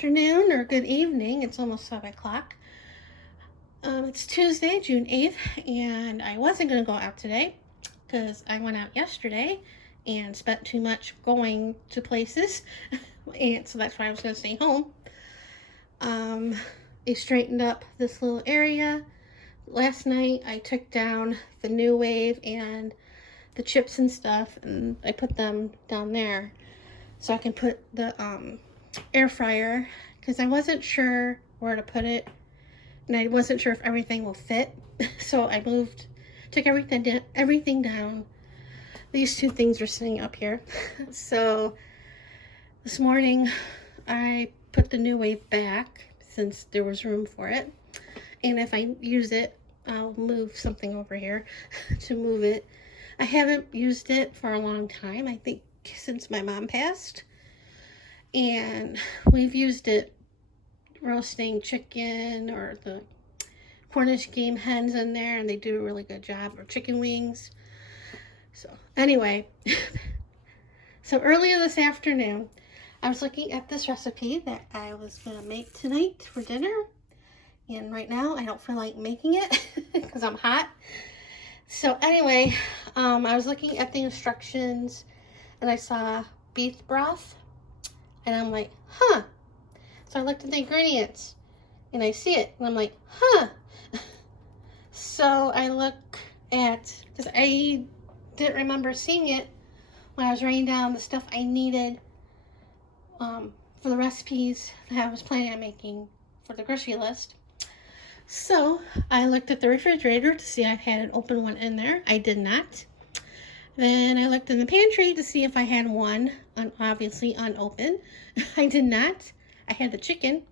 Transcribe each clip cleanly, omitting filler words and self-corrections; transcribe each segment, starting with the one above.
afternoon or good evening. It's almost 5 o'clock. It's Tuesday, June 8th, and I wasn't going to go out today because I went out yesterday and spent too much going to places, and so that's why I was going to stay home. I straightened up this little area. Last night I took down the New Wave and the chips and stuff, and I put them down there so I can put the air fryer, because I wasn't sure where to put it and I wasn't sure if everything will fit. So I took everything down. These two things are sitting up here. So this morning I put the New Wave back since there was room for it, and if I use it I'll move something over here to move it. I haven't used it for a long time, I think since my mom passed, and we've used it roasting chicken or the Cornish game hens in there, and they do a really good job, or chicken wings. So anyway, so earlier this afternoon I was looking at this recipe that I was gonna make tonight for dinner, and right now I don't feel like making it because I'm hot. So anyway, I was looking at the instructions and I saw beef broth, and I'm like, huh. So I looked at the ingredients and I see it and I'm like, huh. So I look at, because I didn't remember seeing it when I was writing down the stuff I needed for the recipes that I was planning on making for the grocery list. So I looked at the refrigerator to see if I had an open one in there. I did not. Then I looked in the pantry to see if I had one, obviously unopened. I did not. I had the chicken,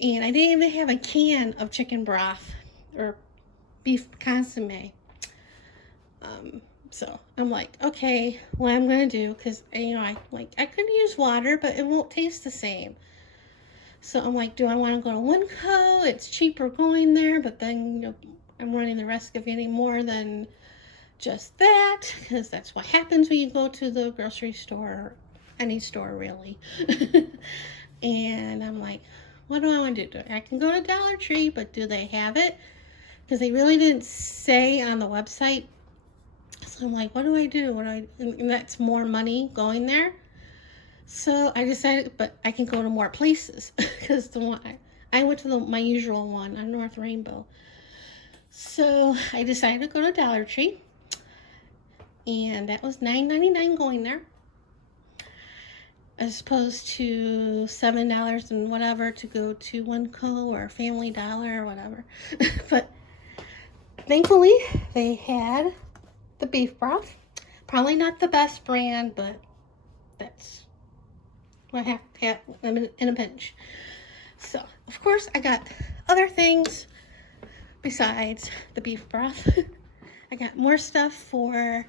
and I didn't even have a can of chicken broth or beef consomme. So I'm like, okay, what I'm gonna do, because I could use water, but it won't taste the same. So I'm like, do I want to go to Winco? It's cheaper going there, but then I'm running the risk of getting more than just that, because that's what happens when you go to the grocery store, any store really. And I'm like, what do I want to do? I can go to Dollar Tree, but do they have it? Because they really didn't say on the website. So I'm like, what do I do? And that's more money going there. So I decided, but I can go to more places, because the one I went to my usual one on North Rainbow. So I decided to go to Dollar Tree, and that was $9.99 going there, as opposed to $7 and whatever to go to Winco or Family Dollar or whatever. But thankfully they had the beef broth. Probably not the best brand, but that's I have to have in a pinch. So of course I got other things besides the beef broth. I got more stuff for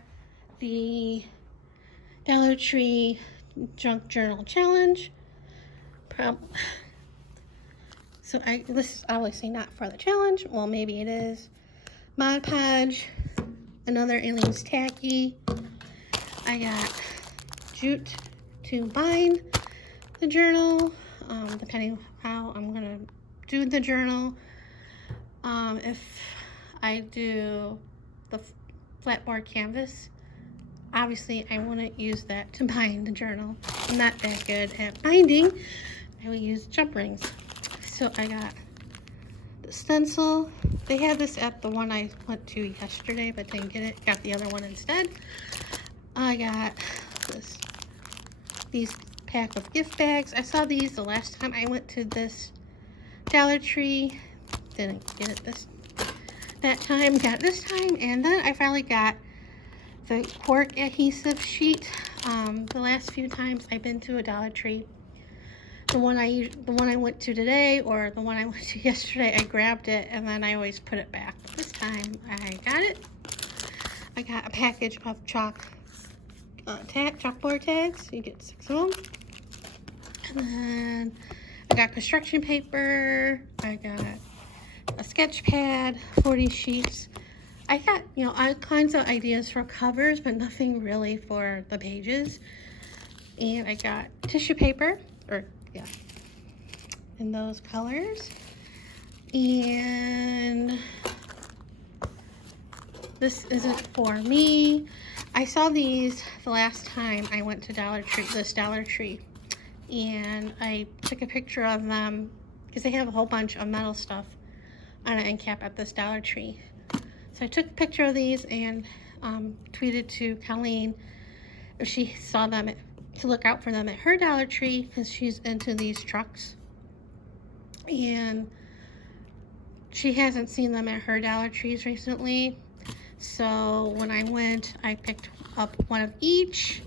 the Dollar Tree Junk Journal Challenge. So this is obviously not for the challenge. Well, maybe it is. Mod Podge, another Aliens Tacky. I got jute to bind the journal, depending how I'm gonna do the journal. If I do the flatboard canvas, obviously I wouldn't use that to bind the journal. I'm not that good at binding. I would use jump rings. So I got the stencil. They had this at the one I went to yesterday, but didn't get it. Got the other one instead. I got these pack of gift bags. I saw these the last time I went to this Dollar Tree. Didn't get it that time. Got it this time, and then I finally got the cork adhesive sheet. The last few times I've been to a Dollar Tree, the one I went to today or the one I went to yesterday, I grabbed it and then I always put it back. But this time I got it. I got a package of chalkboard tags. You get 6 of them. And then I got construction paper. I got a sketch pad, 40 sheets. I got, all kinds of ideas for covers, but nothing really for the pages. And I got tissue paper, in those colors. And this isn't for me. I saw these the last time I went to Dollar Tree, and I took a picture of them because they have a whole bunch of metal stuff on an end cap at this Dollar Tree. So I took a picture of these and tweeted to Colleen if she saw them, to look out for them at her Dollar Tree, because she's into these trucks. And she hasn't seen them at her Dollar Trees recently. So when I went, I picked up one of each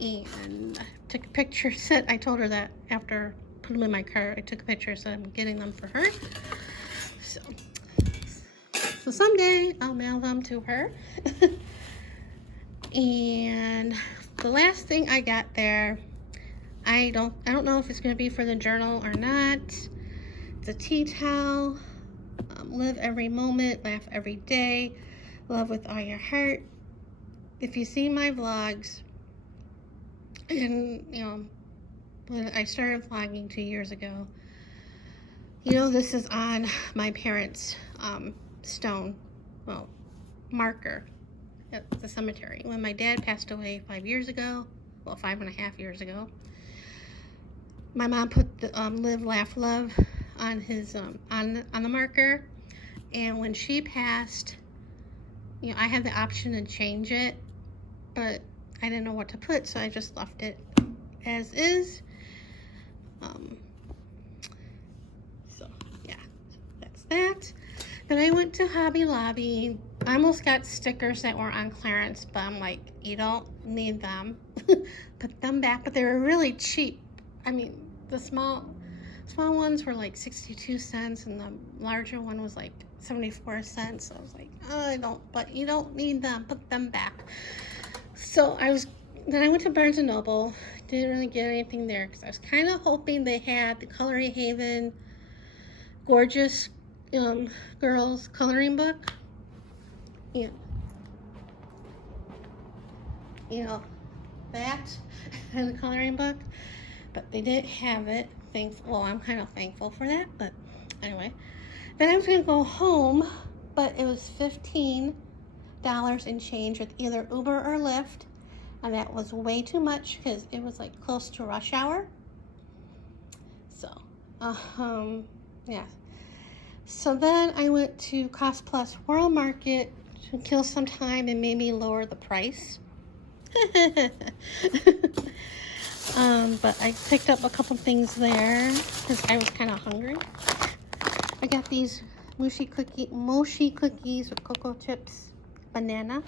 and took a picture. I told her that after putting them in my car, I took a picture, so I'm getting them for her. So someday I'll mail them to her. And the last thing I got there, I don't know if it's going to be for the journal or not. It's a tea towel. Live every moment, laugh every day, love with all your heart. If you see my vlogs, and when I started vlogging 2 years ago, this is on my parents' stone, marker at the cemetery. When my dad passed away 5 years ago, 5.5 years ago, my mom put the live, laugh, love on his on the marker. And when she passed, I had the option to change it, but I didn't know what to put, so I just left it as is. So yeah, that's that. Then I went to Hobby Lobby. I almost got stickers that were on clearance, but I'm like, you don't need them. Put them back. But they were really cheap. I mean, the small ones were like 62 cents, and the larger one was like 74 cents. So I was like, oh, but you don't need them. Put them back. So then I went to Barnes & Noble. Didn't really get anything there because I was kind of hoping they had the Coloring Haven Gorgeous Girls coloring book. Yeah. That and the coloring book. But they didn't have it. Well, I'm kind of thankful for that. But anyway. Then I was going to go home, but it was $15 and change with either Uber or Lyft. And that was way too much because it was like close to rush hour. So, yeah. So then I went to Cost Plus World Market to kill some time and maybe lower the price. But I picked up a couple things there because I was kind of hungry. I got these mochi cookies with cocoa chips, banana.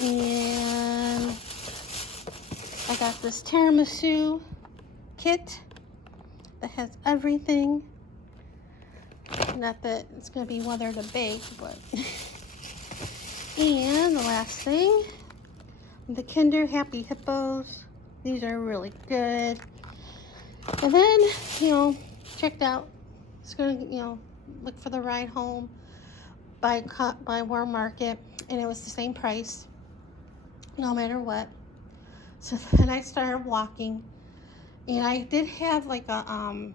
And I got this tiramisu kit that has everything. Not that it's going to be whether to bake, but... And the last thing, the Kinder Happy Hippos. These are really good. And then, checked out. It's going to, look for the ride home by World Market. And it was the same price, no matter what. So then I started walking. And I did have like a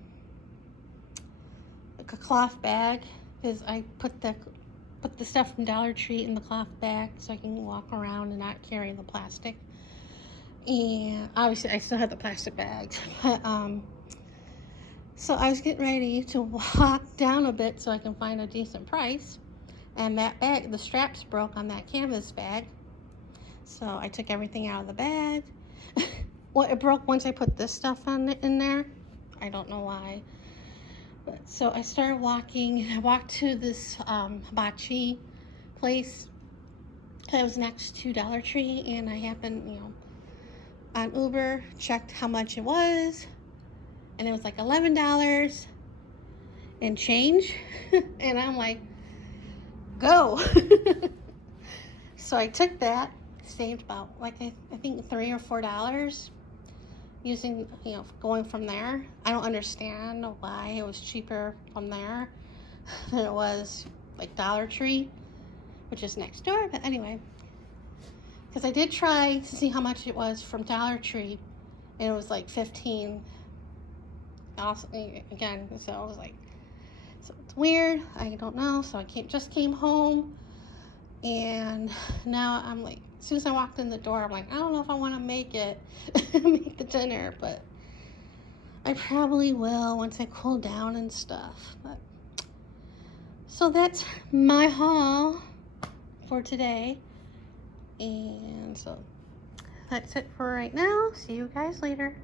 cloth bag, because I put the stuff from Dollar Tree in the cloth bag so I can walk around and not carry the plastic. And obviously I still have the plastic bags, but so I was getting ready to walk down a bit so I can find a decent price, and that bag, the straps broke on that canvas bag, so I took everything out of the bag. Well, it broke once I put this stuff in there. I don't know why. But so I started walking. I walked to this hibachi place that was next to Dollar Tree, and I happened, on Uber, checked how much it was, and it was like $11 and change. And I'm like, go. So I took that, saved about I think $3 or $4 using, going from there. I don't understand why it was cheaper from there than it was like Dollar Tree, which is next door. But anyway, because I did try to see how much it was from Dollar Tree, and it was like $15 awesome again. So I was like, so it's weird. I don't know. So I just came home, and now I'm like, as soon as I walked in the door, I'm like, I don't know if I want to make the dinner, but I probably will once I cool down and stuff. But so that's my haul for today, and so that's it for right now. See you guys later.